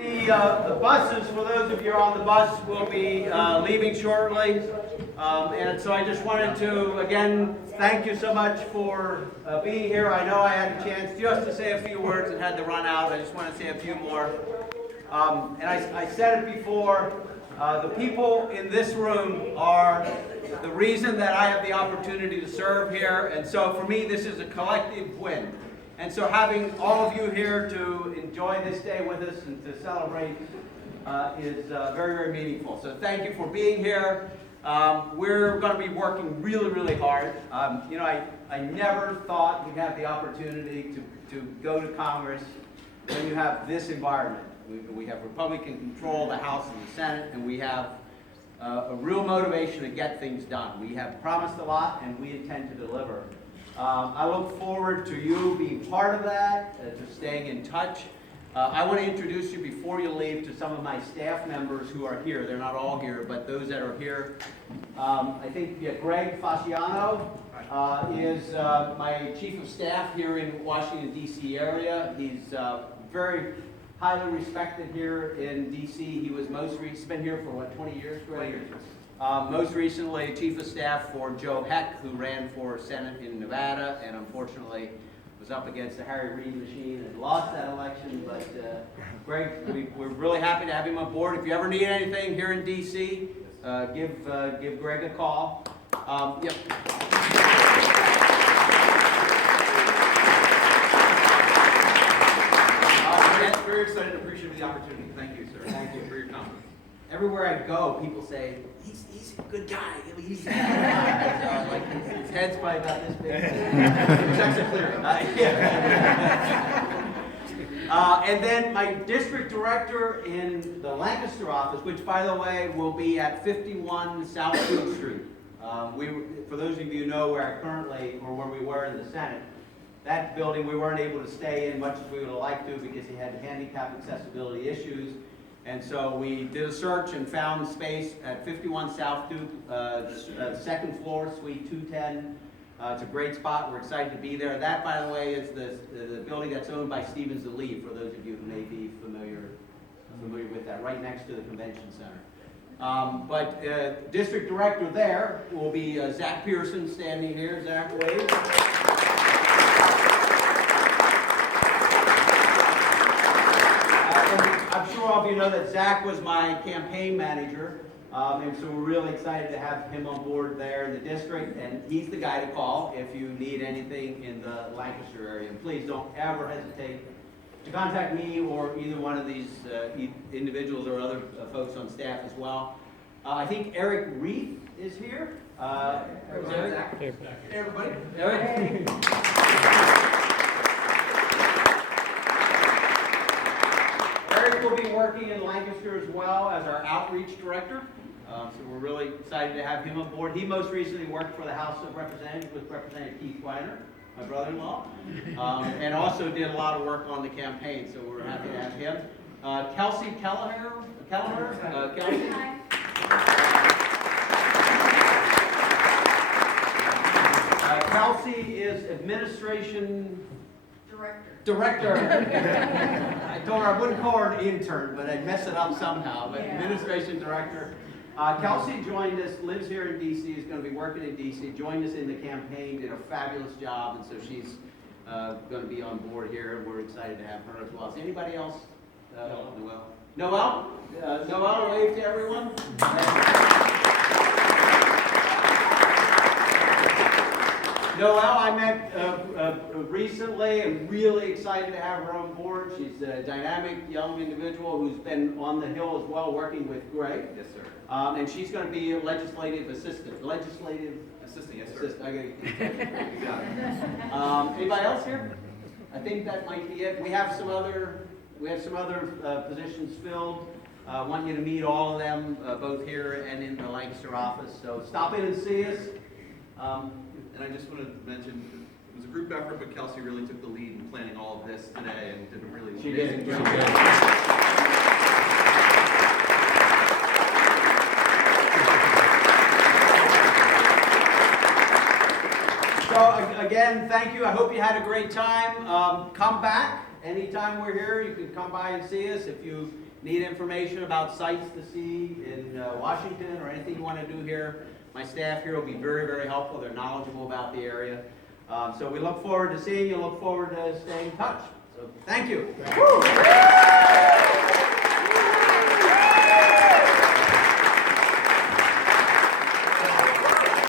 The buses, for those of you who are on the bus, will be leaving shortly. And so I just wanted to, again, thank you so much for being here. I know I had a chance just to say a few words and had to run out. I just want to say a few more. And I said it before, the people in this room are the reason that I have the opportunity to serve here. And so for me, this is a collective win. And so having all of you here to enjoy this day with us and to celebrate is very, very meaningful. So thank you for being here. We're going to be working really, really hard. You know, I never thought we'd have the opportunity to go to Congress when you have this environment. We have Republican control of the House and the Senate, and we have a real motivation to get things done. We have promised a lot, and we intend to deliver. I look forward to you being part of that, to staying in touch. I want to introduce you before you leave to some of my staff members who are here. They're not all here, but those that are here. I think Greg Fasciano is my chief of staff here in Washington, D.C. area. He's very highly respected here in D.C. He was he's been here for what, 20 years? 20 years. Most recently, chief of staff for Joe Heck, who ran for Senate in Nevada, and unfortunately was up against the Harry Reid machine and lost that election. But Greg, we're really happy to have him on board. If you ever need anything here in D.C., give Greg a call. Yep. Very excited and appreciative of the opportunity. Thank you, sir. Thank you for your comments. Everywhere I go, people say, he's a good guy. He's a good guy. So, like, his head's probably about this big. Checks are clear. And then my district director in the Lancaster office, which, by the way, will be at 51 South Food Street. For those of you who know where I currently, or where we were in the Senate, that building we weren't able to stay in much as we would have liked to because he had handicap accessibility issues. And so we did a search and found space at 51 South Duke, second floor, suite 210. It's a great spot. We're excited to be there. That, by the way, is the building that's owned by Stevens & Lee, for those of you who may be familiar with that, right next to the convention center. But district director there will be Zach Pearson, standing here. Zach, wave. I'm sure all of you know that Zach was my campaign manager, and so we're really excited to have him on board there in the district, and he's the guy to call if you need anything in the Lancaster area. And please don't ever hesitate to contact me or either one of these individuals or other folks on staff as well. I think Eric Reith is here. Eric? Hey, everybody. Eric? Eric will be working in Lancaster as well as our outreach director. So we're really excited to have him on board. He most recently worked for the House of Representatives with Representative Keith Weiner, my brother-in-law, and also did a lot of work on the campaign. So we're happy to have him. Kelsey Kelleher. Kelsey. Kelsey is administration director. I told her I wouldn't call her an intern, but I'd mess it up somehow. But yeah. Administration director. Kelsey joined us, lives here in D.C., is going to be working in D.C., joined us in the campaign, did a fabulous job, and so she's going to be on board here, and we're excited to have her as well. Is anybody else? Noel? Noel, wave to everyone. Noelle, I met recently and really excited to have her on board. She's a dynamic young individual who's been on the Hill as well, working with Greg. Yes, sir. And she's going to be a legislative assistant. Legislative assistant, yes, sir. You got it. Anybody else here? I think that might be it. We have some other positions filled. I want you to meet all of them, both here and in the Lancaster office. So stop in and see us. And I just wanted to mention, it was a group effort, but Kelsey really took the lead in planning all of this today and did a really amazing job. So again, thank you. I hope you had a great time. Come back. anytime we're here, you can come by and see us. If you need information about sites to see in Washington or anything you want to do here, my staff here will be very, very helpful. They're knowledgeable about the area. So we look forward to seeing you, look forward to staying in touch. So thank you.